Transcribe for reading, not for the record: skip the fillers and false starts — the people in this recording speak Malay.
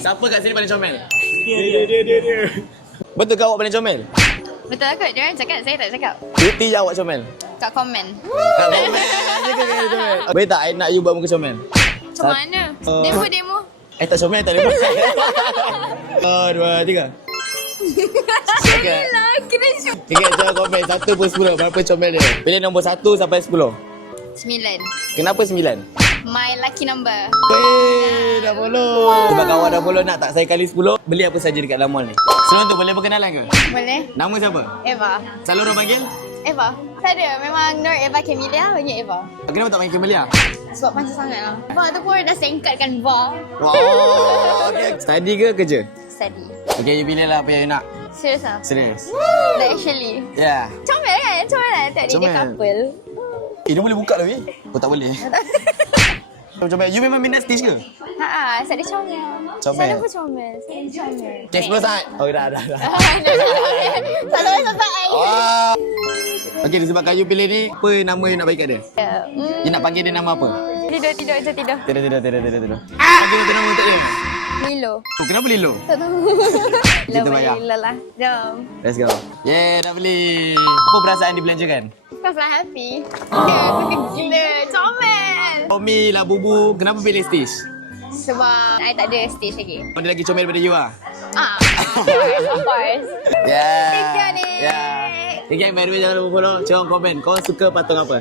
Siapa kat sini paling comel? Dia. Betul ke awak paling comel? Betul lah kot. Jangan cakap. Saya tak cakap. Cuti je awak comel? Kat komen. Tak comel je ke kaya comel? Boleh tak I nak you buat muka comel? Macam mana? Demo. Tak comel tak boleh pakai. 1, 2, 3. Okay. Lah, kena shoot. Okay, jangan komen 1 pun 10. Berapa comel dia? Pilih nombor 1 sampai 10. 9. Kenapa 9? My lucky number. Weh, dah follow. Sebab kawan dah follow nak tak saya kali 10, beli apa saja dekat Lamol ni. Sebelum tu boleh perkenalan ke? Boleh? Nama siapa? Eva. Selalu orang panggil? Eva. Tak ada. Memang Nur Eva Camelia banyak Eva. Kenapa tak panggil Kemelia? Sebab panjang sangat lah. Eva tu pun dah singkatkan Va. Oh, okay. Study ke kerja? Study. Okay, you pilih lah apa yang you nak. Serius lah? Serius? Like actually. Ya. Yeah. Comel kan? Comel lah. Tak ada dia Comel. couple. Dia boleh buka lagi? Oh, tak boleh. Macam you memang minat Stitch ke? Haa, saya ada comel. Comel. Saya pun comel. Saya ada comel. Okay, 10 saat. Oh, dah. Selalu sampai air. Oh. Okay, disebabkan you pilih ni, apa nama you nak bagi kat dia? You nak panggil dia nama apa? Tidur. Tidur. Panggil tu nama untuk dia. Lilo. Oh, kenapa Lilo? Tak tahu. Kita bayar. Lilo lah. Jom. Let's go. Yeah, dah beli. Apa perasaan dibelanjakan? Kau fly happy. Aku gila. Comel. Tommy lah Bubu, kenapa pilih Stitch? Sebab I tak ada stage lagi. Dia lagi comel daripada you lah. Of course. Yeah. Thank you, Nick. Yeah. Okay, by the way, jangan lupa follow. Jangan komen. Kau suka patung apa?